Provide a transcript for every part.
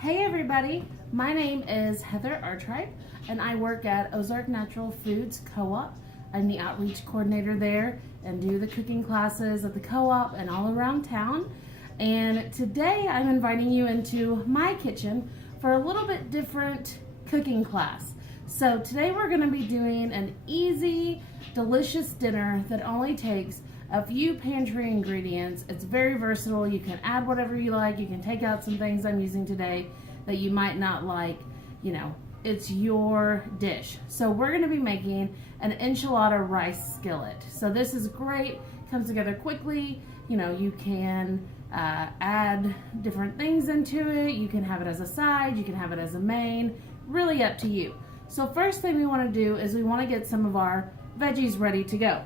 Hey everybody, my name is Heather Artripe and I work at Ozark Natural Foods Co-op. I'm the outreach coordinator there and do the cooking classes at the co-op and all around town. And today I'm inviting you into my kitchen for a little bit different cooking class. So today we're going to be doing an easy, delicious dinner that only takes a few pantry ingredients. It's very versatile. You can add whatever you like. You can take out some things I'm using today that you might not like. You know, it's your dish. So we're going to be making an enchilada rice skillet. So this is great. Comes together quickly. You know, you can add different things into it. You can have it as a side. You can have it as a main. Really up to you. So first thing we want to do is we want to get some of our veggies ready to go.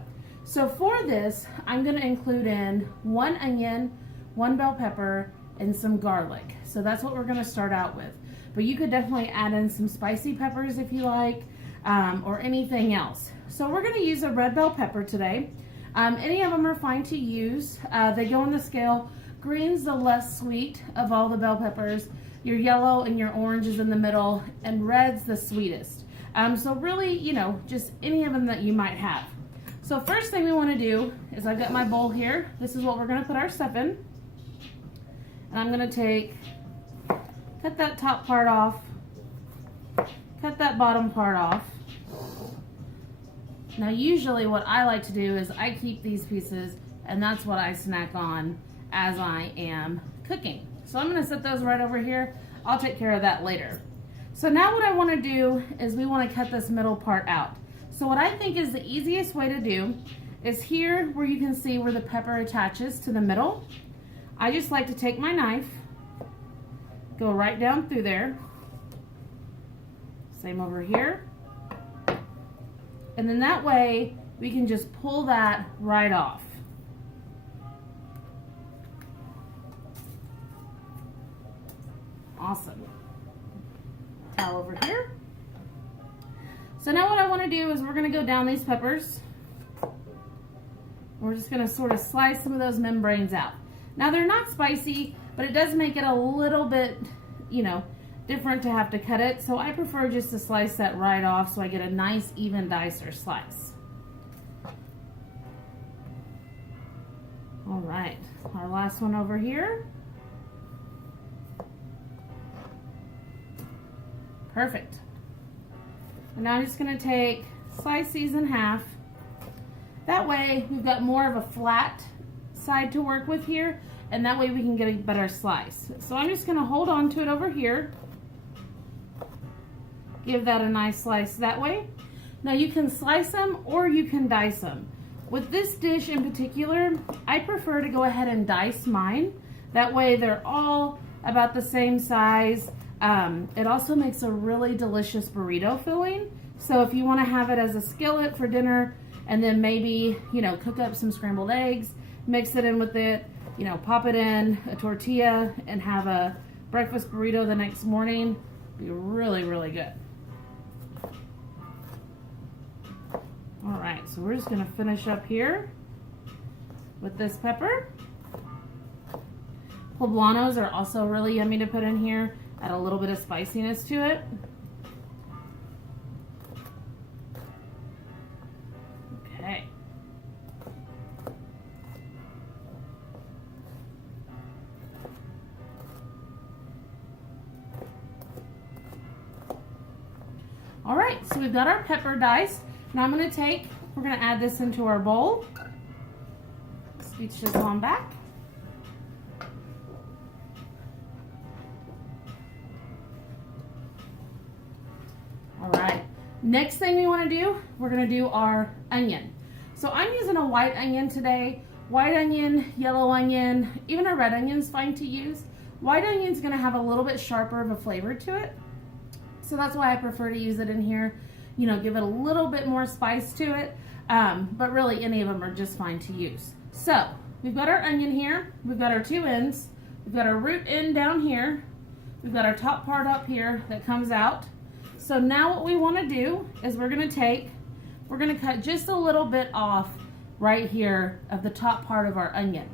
So for this, I'm going to include in 1 onion, 1 bell pepper, and some garlic. So that's what we're going to start out with. But you could definitely add in some spicy peppers if you like, or anything else. So we're going to use a red bell pepper today. Any of them are fine to use. They go on the scale. Green's the less sweet of all the bell peppers. Your yellow and your orange is in the middle, and red's the sweetest. So really, you know, just any of them that you might have. So first thing we want to do is I've got my bowl here. This is what we're going to put our stuff in. And I'm going to cut that top part off, cut that bottom part off. Now usually what I like to do is I keep these pieces and that's what I snack on as I am cooking. So I'm going to set those right over here. I'll take care of that later. So now what I want to do is we want to cut this middle part out. So what I think is the easiest way to do is here where you can see where the pepper attaches to the middle. I just like to take my knife, go right down through there. Same over here. And then that way we can just pull that right off. Awesome. Towel over here. So now what I want to do is we're going to go down these peppers. We're just going to sort of slice some of those membranes out. Now they're not spicy, but it does make it a little bit, you know, different to have to cut it. So I prefer just to slice that right off so I get a nice even dice or slice. All right, our last one over here. Perfect. And now I'm just going to slice these in half. That way we've got more of a flat side to work with here, and that way we can get a better slice. So I'm just going to hold on to it over here. Give that a nice slice that way. Now you can slice them or you can dice them. With this dish in particular, I prefer to go ahead and dice mine. That way they're all about the same size. It also makes a really delicious burrito filling. So if you want to have it as a skillet for dinner and then maybe, you know, cook up some scrambled eggs, mix it in with it, you know, pop it in a tortilla and have a breakfast burrito the next morning, be really, really good. All right, so we're just going to finish up here with this pepper. Poblanos are also really yummy to put in here. Add a little bit of spiciness to it. Okay. All right, so we've got our pepper diced. Now we're going to add this into our bowl. Scooch this on back. Next thing we want to do, we're going to do our onion. So I'm using a white onion today. White onion, yellow onion, even a red onion is fine to use. White onion is going to have a little bit sharper of a flavor to it. So that's why I prefer to use it in here. You know, give it a little bit more spice to it. But really any of them are just fine to use. So we've got our onion here. We've got our 2 ends. We've got our root end down here. We've got our top part up here that comes out. So now what we want to do is we're going to cut just a little bit off right here of the top part of our onion.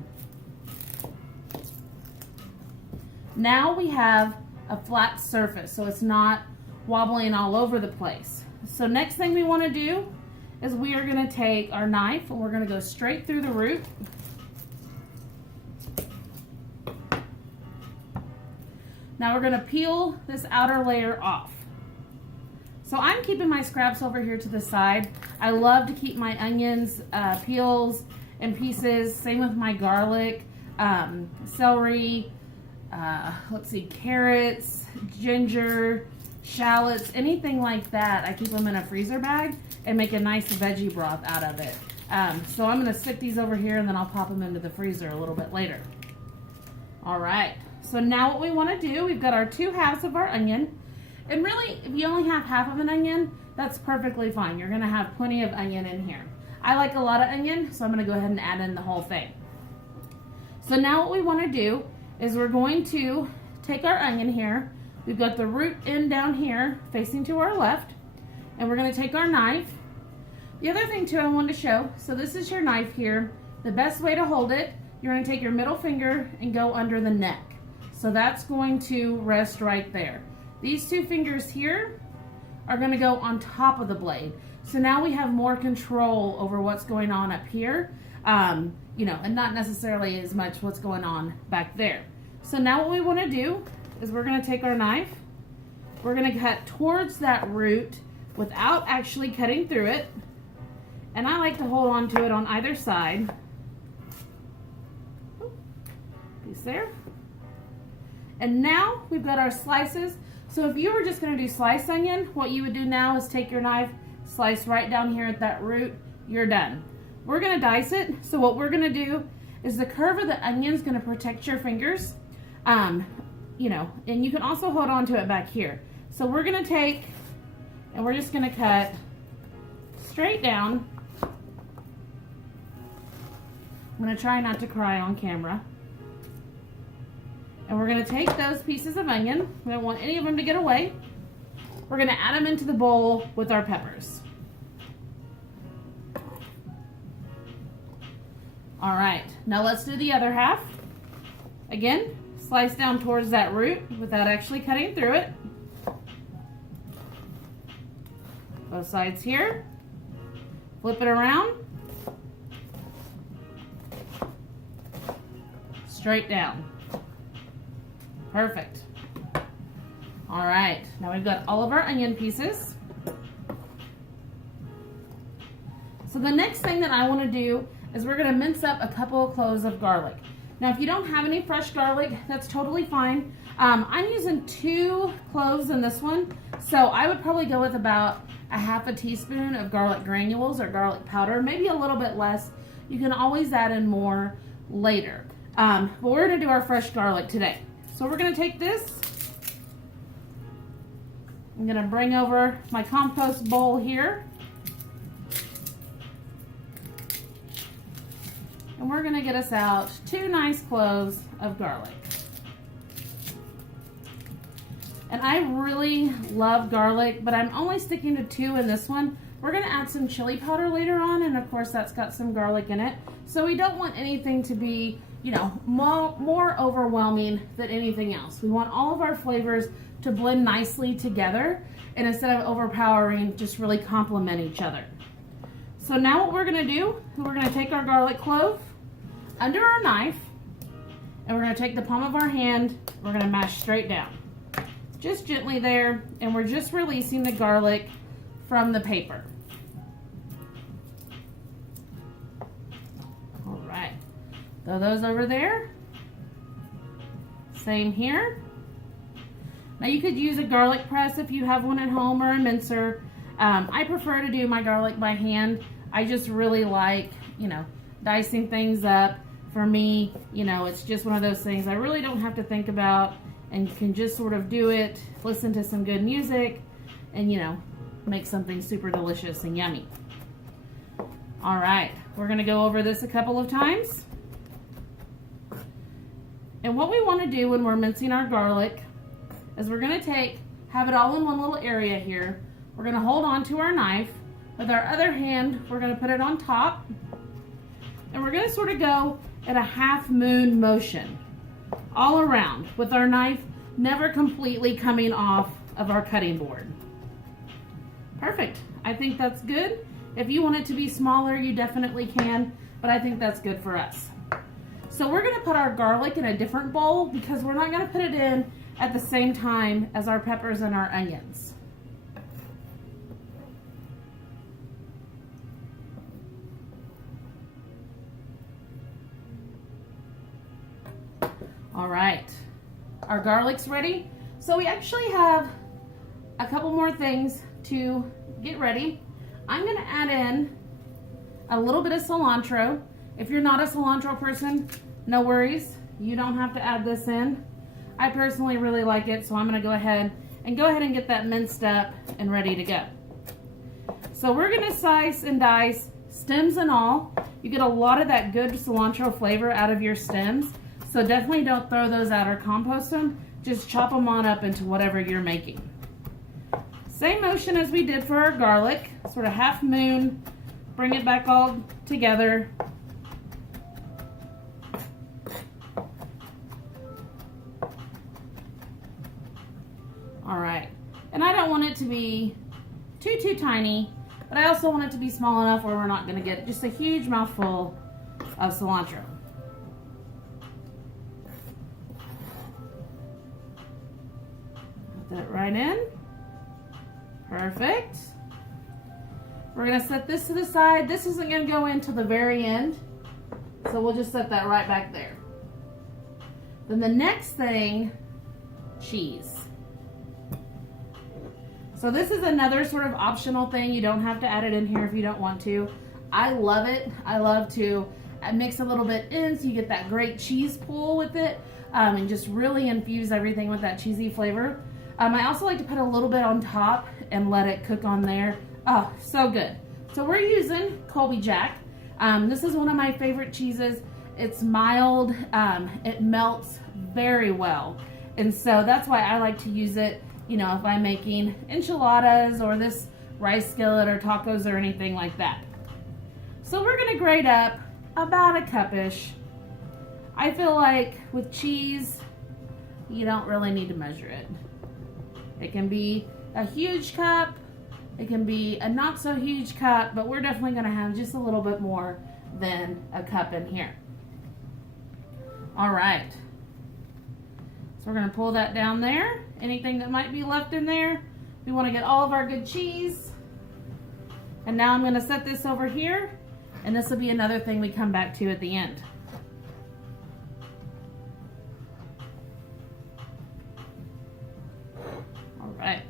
Now we have a flat surface so it's not wobbling all over the place. So next thing we want to do is we are going to take our knife and we're going to go straight through the root. Now we're going to peel this outer layer off. So I'm keeping my scraps over here to the side. I love to keep my onions, peels and pieces. Same with my garlic, celery, let's see, carrots, ginger, shallots, anything like that. I keep them in a freezer bag and make a nice veggie broth out of it. So I'm going to stick these over here and then I'll pop them into the freezer a little bit later. All right, so now what we want to do, we've got our 2 halves of our onion. And really, if you only have half of an onion, that's perfectly fine. You're going to have plenty of onion in here. I like a lot of onion, so I'm going to go ahead and add in the whole thing. So now what we want to do is we're going to take our onion here. We've got the root end down here facing to our left, and we're going to take our knife. The other thing too I wanted to show, so this is your knife here. The best way to hold it, you're going to take your middle finger and go under the neck. So that's going to rest right there. These 2 fingers here are going to go on top of the blade. So now we have more control over what's going on up here, you know, and not necessarily as much what's going on back there. So now what we want to do is we're going to take our knife, we're going to cut towards that root without actually cutting through it. And I like to hold on to it on either side. Piece there. And now we've got our slices. So if you were just going to do sliced onion, what you would do now is take your knife, slice right down here at that root, you're done. We're going to dice it. So what we're going to do is the curve of the onion is going to protect your fingers, you know, and you can also hold on to it back here. So we're going to take, and we're just going to cut straight down. I'm going to try not to cry on camera. And we're going to take those pieces of onion. We don't want any of them to get away. We're going to add them into the bowl with our peppers. All right, now let's do the other half. Again, slice down towards that root without actually cutting through it. Both sides here. Flip it around. Straight down. Perfect. All right, now we've got all of our onion pieces. So the next thing that I want to do is we're going to mince up a couple of cloves of garlic. Now if you don't have any fresh garlic, that's totally fine. I'm using 2 cloves in this one, so I would probably go with about a half a teaspoon of garlic granules or garlic powder, maybe a little bit less. You can always add in more later. But we're going to do our fresh garlic today. So we're going to take this, I'm going to bring over my compost bowl here, and we're going to get us out 2 nice cloves of garlic. And I really love garlic, but I'm only sticking to 2 in this one. We're going to add some chili powder later on, and of course that's got some garlic in it. So we don't want anything to be, you know, more overwhelming than anything else. We want all of our flavors to blend nicely together, and instead of overpowering, just really complement each other. So now what we're going to do, we're going to take our garlic clove under our knife, and we're going to take the palm of our hand, we're going to mash straight down. Just gently there, and we're just releasing the garlic from the paper. All right, throw those over there. Same here. Now you could use a garlic press if you have one at home, or a mincer. I prefer to do my garlic by hand. I just really like, you know, dicing things up. For me, you know, it's just one of those things I really don't have to think about, and can just sort of do it, listen to some good music, and, you know, make something super delicious and yummy. All right, we're going to go over this a couple of times. And what we want to do when we're mincing our garlic is we're going to have it all in one little area here. We're going to hold on to our knife. With our other hand, we're going to put it on top. And we're going to sort of go at a half moon motion all around with our knife, never completely coming off of our cutting board. Perfect. I think that's good. If you want it to be smaller, you definitely can, but I think that's good for us. So we're gonna put our garlic in a different bowl because we're not gonna put it in at the same time as our peppers and our onions. All right, our garlic's ready. So we actually have a couple more things to get ready. I'm gonna add in a little bit of cilantro. If you're not a cilantro person, no worries. You don't have to add this in. I personally really like it, so I'm gonna go ahead and get that minced up and ready to go. So we're gonna slice and dice, stems and all. You get a lot of that good cilantro flavor out of your stems. So definitely don't throw those out or compost them. Just chop them on up into whatever you're making. Same motion as we did for our garlic, sort of half moon, bring it back all together. All right, and I don't want it to be too tiny, but I also want it to be small enough where we're not gonna get just a huge mouthful of cilantro. Put that right in. Perfect. We're gonna set this to the side. This isn't gonna go in till the very end, so we'll just set that right back there. Then the next thing, cheese. So this is another sort of optional thing. You don't have to add it in here if you don't want to. I love it. I love to mix a little bit in so you get that great cheese pull with it, and just really infuse everything with that cheesy flavor. I also like to put a little bit on top and let it cook on there. Oh, so good. So we're using Colby Jack. This is one of my favorite cheeses. It's mild, it melts very well. And so that's why I like to use it, you know, if I'm making enchiladas or this rice skillet or tacos or anything like that. So we're gonna grate up about a cup-ish. I feel like with cheese, you don't really need to measure it. It can be a huge cup, it can be a not so huge cup, but we're definitely gonna have just a little bit more than a cup in here. All right, so we're gonna pull that down there. Anything that might be left in there, we wanna get all of our good cheese. And now I'm gonna set this over here, and this will be another thing we come back to at the end. Right.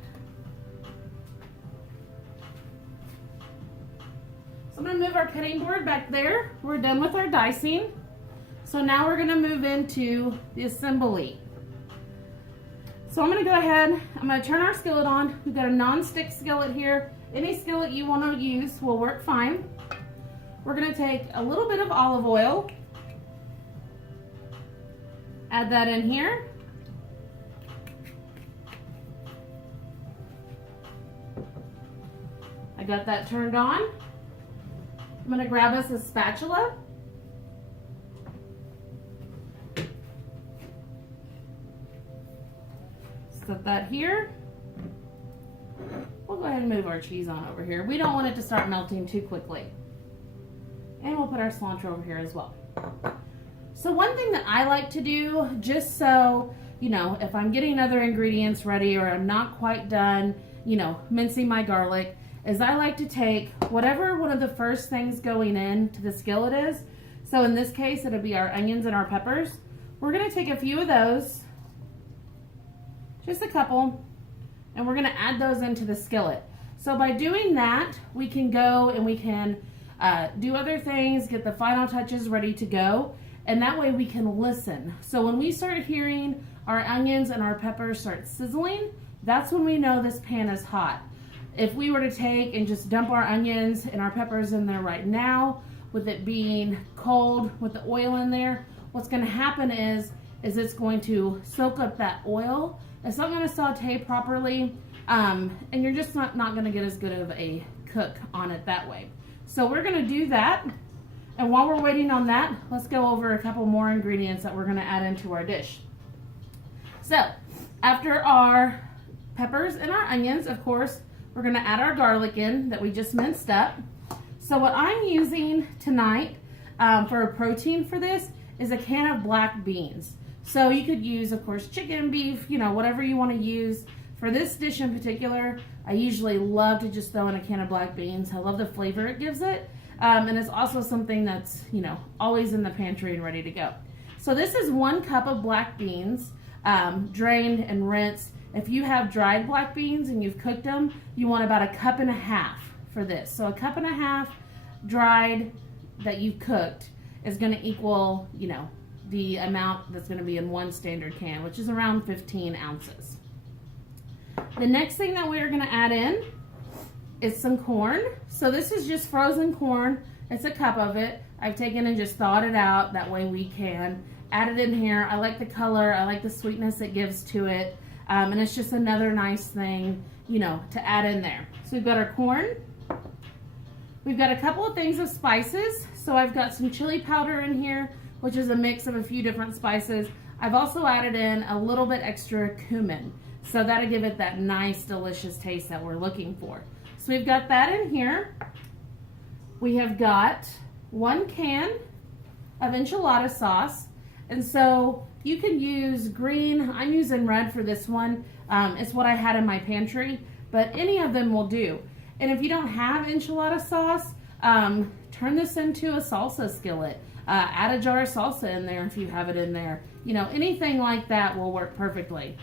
So I'm going to move our cutting board back there. We're done with our dicing. So now we're going to move into the assembly. So I'm going to go ahead, I'm going to turn our skillet on. We've got a non-stick skillet here. Any skillet you want to use will work fine. We're going to take a little bit of olive oil, add that in here. I got that turned on. I'm gonna grab us a spatula. Set that here. We'll go ahead and move our cheese on over here. We don't want it to start melting too quickly. And we'll put our cilantro over here as well. So one thing that I like to do, just so, you know, if I'm getting other ingredients ready or I'm not quite done, you know, mincing my garlic, is I like to take whatever one of the first things going into the skillet is. So in this case, it'll be our onions and our peppers. We're gonna take a few of those, just a couple, and we're gonna add those into the skillet. So by doing that, we can go and we can do other things, get the final touches ready to go, and that way we can listen. So when we start hearing our onions and our peppers start sizzling, that's when we know this pan is hot. If we were to take and just dump our onions and our peppers in there right now, with it being cold with the oil in there, what's going to happen is it's going to soak up that oil. It's not going to saute properly, and you're just not going to get as good of a cook on it that way. So we're going to do that, and while we're waiting on that, let's go over a couple more ingredients that we're going to add into our dish. So After our peppers and our onions, of course, we're gonna add our garlic in that we just minced up. So what I'm using tonight for a protein for this is a can of black beans. So you could use, of course, chicken, beef, you know, whatever you want to use. For this dish in particular, I usually love to just throw in a can of black beans. I love the flavor it gives it. And it's also something that's, you know, always in the pantry and ready to go. So this is 1 cup of black beans, drained and rinsed. If you have dried black beans and you've cooked them, you want about 1.5 cups for this. So 1.5 cups dried that you've cooked is going to equal, you know, the amount that's going to be in 1 standard can, which is around 15 ounces. The next thing that we're going to add in is some corn. So this is just frozen corn. It's 1 cup of it. I've taken and just thawed it out. That way we can add it in here. I like the color. I like the sweetness it gives to it. And it's just another nice thing, you know, to add in there. So we've got our corn. We've got a couple of things of spices. So I've got some chili powder in here, which is a mix of a few different spices. I've also added in a little bit extra cumin. So that'll give it that nice, delicious taste that we're looking for. So we've got that in here. We have got 1 can of enchilada sauce. And so you can use green. I'm using red for this one. It's what I had in my pantry, but any of them will do. And if you don't have enchilada sauce, turn this into a salsa skillet. Add a jar of salsa in there if you have it in there. You know, anything like that will work perfectly.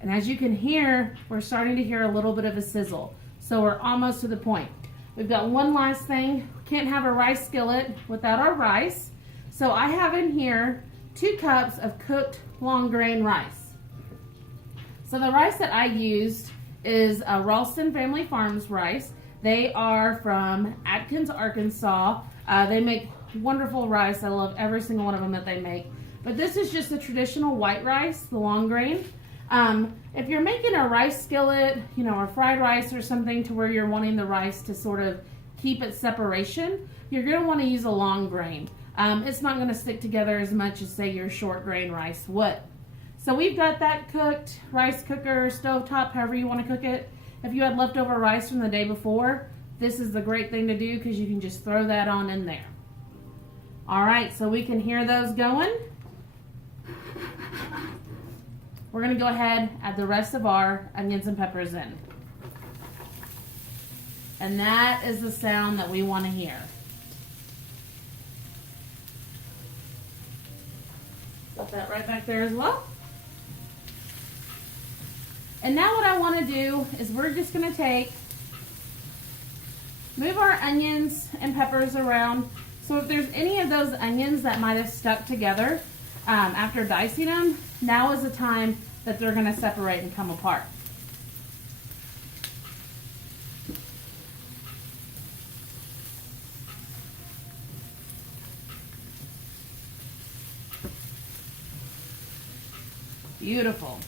And as you can hear, we're starting to hear a little bit of a sizzle. So we're almost to the point. We've got one last thing. Can't have a rice skillet without our rice. So I have in here 2 cups of cooked long grain rice. So the rice that I used is a Ralston Family Farms rice. They are from Atkins, Arkansas. They make wonderful rice. I love every single one of them that they make. But this is just the traditional white rice, the long grain. If you're making a rice skillet, you know, or fried rice or something to where you're wanting the rice to sort of keep its separation, you're going to want to use a long grain. It's not going to stick together as much as, say, your short grain rice would. So we've got that cooked, rice cooker, stovetop, however you want to cook it. If you had leftover rice from the day before, this is the great thing to do because you can just throw that on in there. All right, so we can hear those going. We're going to go ahead, add the rest of our onions and peppers in. And that is the sound that we want to hear. Put that right back there as well. And now what I want to do is we're just going to move our onions and peppers around. So if there's any of those onions that might have stuck together after dicing them, now is the time that they're going to separate and come apart. Beautiful.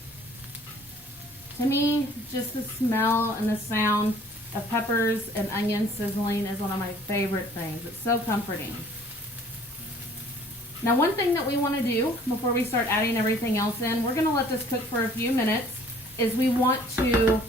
To me, just the smell and the sound of peppers and onions sizzling is one of my favorite things. It's so comforting. Now, one thing that we want to do before we start adding everything else in, we're going to let this cook for a few minutes, is we want to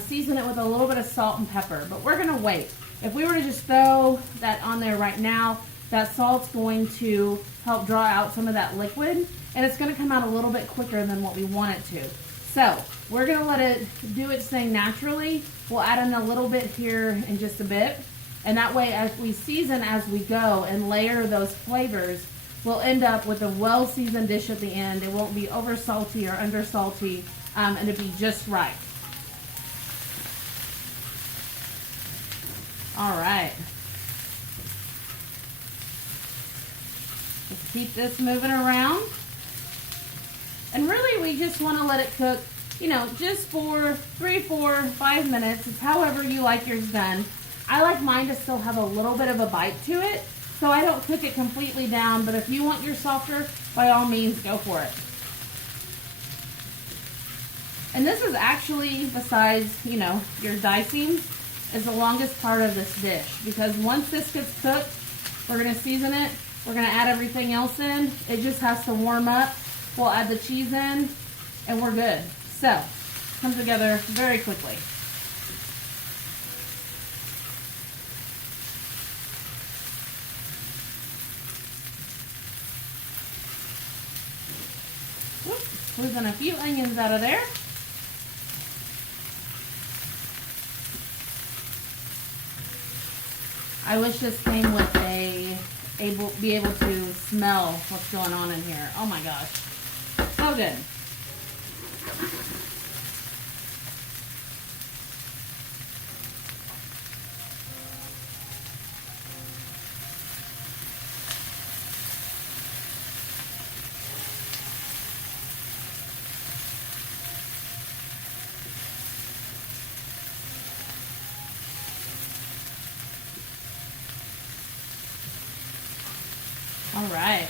season it with a little bit of salt and pepper, but we're going to wait. If we were to just throw that on there right now, that salt's going to help draw out some of that liquid, and it's going to come out a little bit quicker than what we want it to. So we're going to let it do its thing naturally. We'll add in a little bit here in just a bit, and that way as we season as we go and layer those flavors, we'll end up with a well-seasoned dish at the end. It won't be over salty or under salty, and it'll be just right. All right. Just keep this moving around. And really, we just want to let it cook, you know, just for 3, 4, 5 minutes. It's however you like yours done. I like mine to still have a little bit of a bite to it, so I don't cook it completely down, but if you want yours softer, by all means, go for it. And this is actually, besides, you know, your dicing, is the longest part of this dish, because once this gets cooked, we're going to season it, we're going to add everything else in. It just has to warm up. We'll add the cheese in, and we're good. So, comes together very quickly. Squeezing a few onions out of there. I wish this came with be able to smell what's going on in here. Oh my gosh, so good. All right.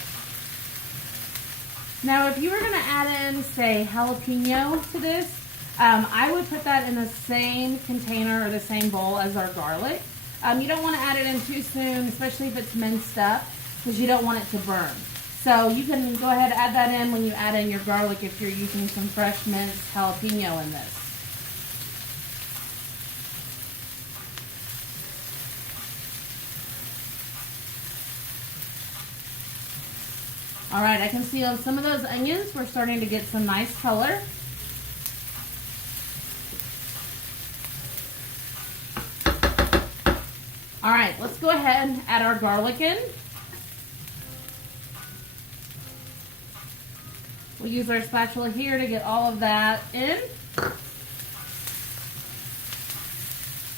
Now, if you were going to add in, say, jalapeno to this, I would put that in the same container or the same bowl as our garlic. You don't want to add it in too soon, especially if it's minced up, because you don't want it to burn. So you can go ahead and add that in when you add in your garlic if you're using some fresh minced jalapeno in this. All right, I can see on some of those onions, we're starting to get some nice color. All right, let's go ahead and add our garlic in. We'll use our spatula here to get all of that in.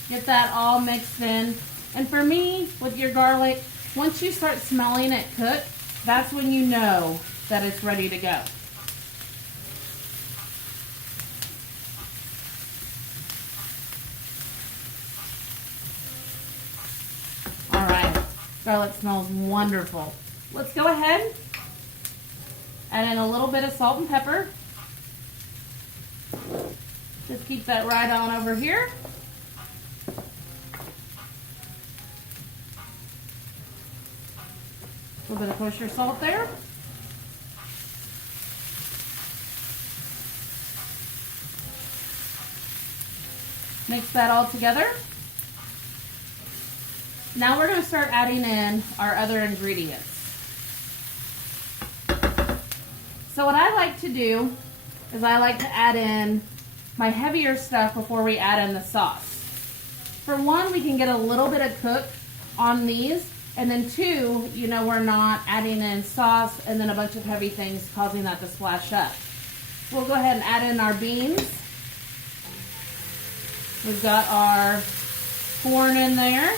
Get that all mixed in. And for me, with your garlic, once you start smelling it cook, that's when you know that it's ready to go. All right, garlic smells wonderful. Let's go ahead, add in a little bit of salt and pepper. Just keep that right on over here. A little bit of kosher salt there. Mix that all together. Now we're going to start adding in our other ingredients. So what I like to do is I like to add in my heavier stuff before we add in the sauce. For one, we can get a little bit of cook on these. And then two, you know, we're not adding in sauce and then a bunch of heavy things causing that to splash up. We'll go ahead and add in our beans. We've got our corn in there.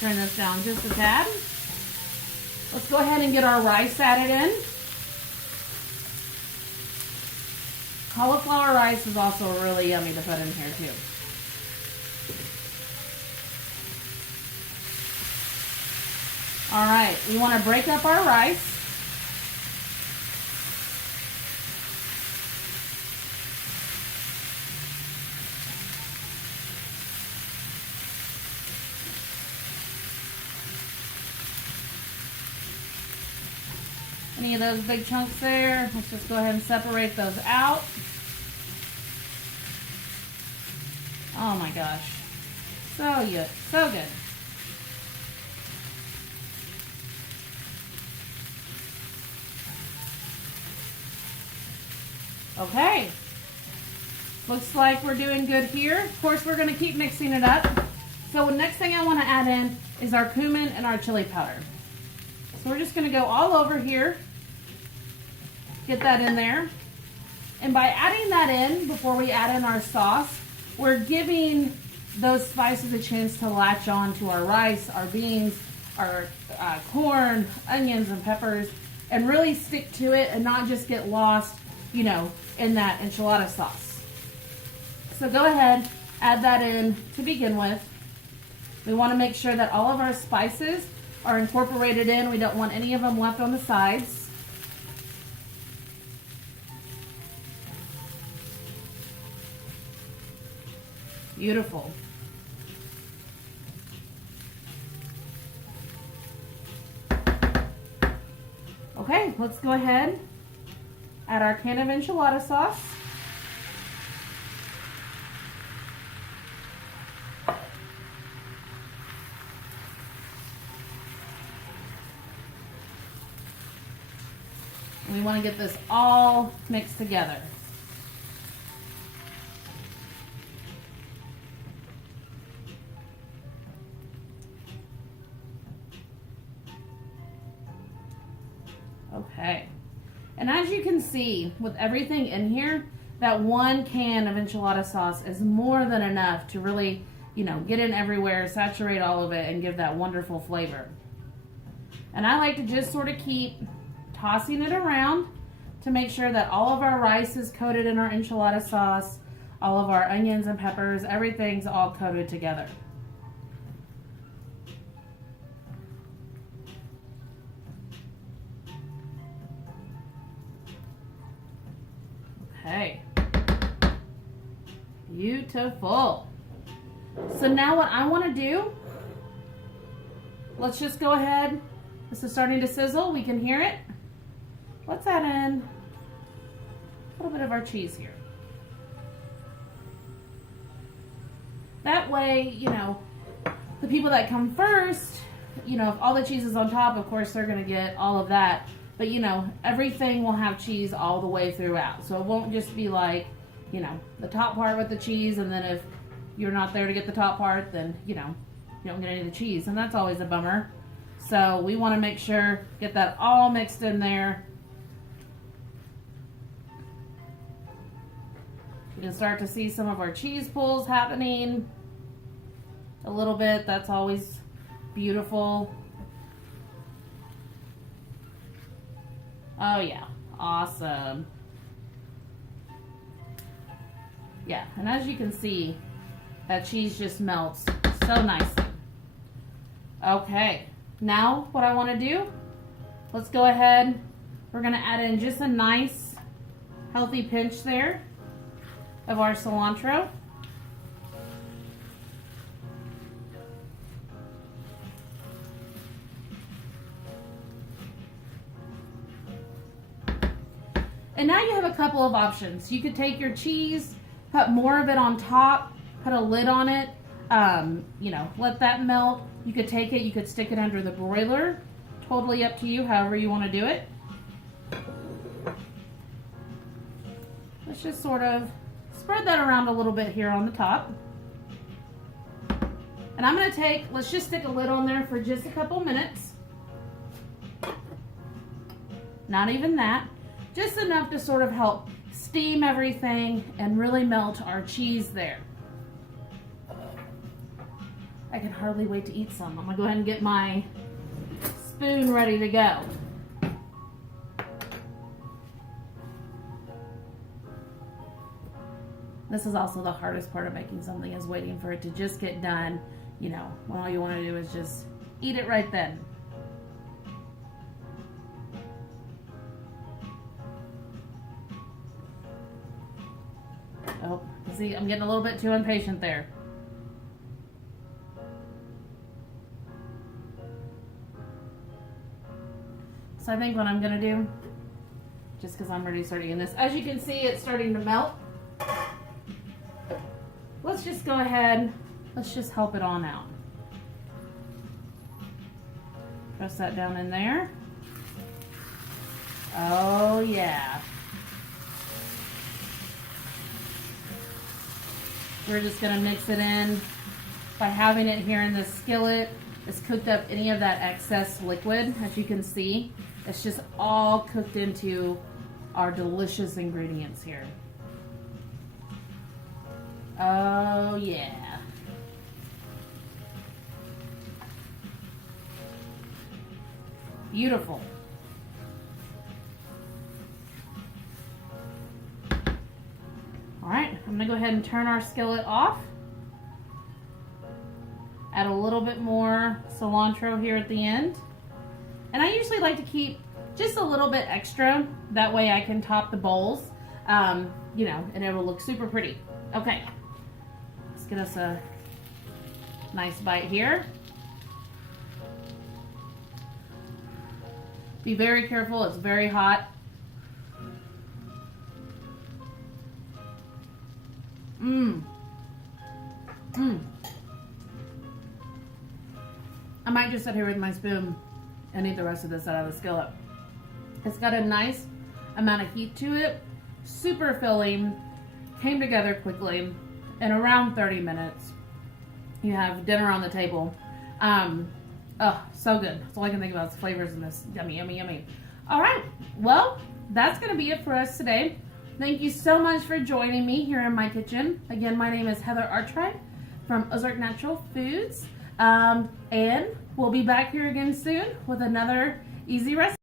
Turn this down just a tad. Let's go ahead and get our rice added in. Cauliflower rice is also really yummy to put in here too. All right, we want to break up our rice. Any of those big chunks there, let's just go ahead and separate those out. Oh my gosh, so good, so good. Okay, looks like we're doing good here. Of course, we're going to keep mixing it up. So the next thing I want to add in is our cumin and our chili powder. So we're just going to go all over here, get that in there. And by adding that in before we add in our sauce, we're giving those spices a chance to latch on to our rice, our beans, our corn, onions, and peppers, and really stick to it and not just get lost, you know, in that enchilada sauce. So go ahead, add that in to begin with. We want to make sure that all of our spices are incorporated in. We don't want any of them left on the sides. Beautiful. Okay, let's go ahead, add our can of enchilada sauce. And we want to get this all mixed together. Okay, and as you can see with everything in here, that 1 can of enchilada sauce is more than enough to really, you know, get in everywhere, saturate all of it, and give that wonderful flavor. And I like to just sort of keep tossing it around to make sure that all of our rice is coated in our enchilada sauce, all of our onions and peppers, everything's all coated together. Okay, beautiful. So now what I want to do, let's just go ahead. This is starting to sizzle. We can hear it. Let's add in a little bit of our cheese here. That way, you know, the people that come first, you know, if all the cheese is on top, of course they're going to get all of that. But, you know, everything will have cheese all the way throughout. So it won't just be like, you know, the top part with the cheese, and then if you're not there to get the top part, then, you know, you don't get any of the cheese. And that's always a bummer. So we want to make sure, get that all mixed in there. You can start to see some of our cheese pulls happening a little bit. That's always beautiful. Oh yeah, awesome. Yeah, and as you can see, that cheese just melts so nicely. Okay, now what I want to do, let's go ahead. We're going to add in just a nice, healthy pinch there of our cilantro. And now you have a couple of options. You could take your cheese, put more of it on top, put a lid on it, you know, let that melt. You could take it, you could stick it under the broiler. Totally up to you, however you want to do it. Let's just sort of spread that around a little bit here on the top. And I'm going to take, let's just stick a lid on there for just a couple minutes. Not even that. Just enough to sort of help steam everything and really melt our cheese there. I can hardly wait to eat some. I'm gonna go ahead and get my spoon ready to go. This is also the hardest part of making something, is waiting for it to just get done, you know, when all you want to do is just eat it right then. Oh, see, I'm getting a little bit too impatient there. So I think what I'm gonna do, just because I'm ready to start eating this, as you can see, it's starting to melt. Let's just go ahead, let's just help it on out. Press that down in there. Oh yeah. We're just gonna mix it in. By having it here in the skillet, it's cooked up any of that excess liquid. As you can see, it's just all cooked into our delicious ingredients here. Oh yeah. Beautiful. All right, I'm gonna go ahead and turn our skillet off. Add a little bit more cilantro here at the end. And I usually like to keep just a little bit extra. That way I can top the bowls, you know, and it will look super pretty. Okay, let's get us a nice bite here. Be very careful, it's very hot. I might just sit here with my spoon and eat the rest of this out of the skillet. It's got a nice amount of heat to it, super filling, came together quickly. In around 30 minutes, you have dinner on the table. Oh, so good. That's all I can think about is flavors in this. Yummy, yummy, yummy. All right, well, that's going to be it for us today. Thank you so much for joining me here in my kitchen. Again, my name is Heather Artripe from Ozark Natural Foods. And we'll be back here again soon with another easy recipe.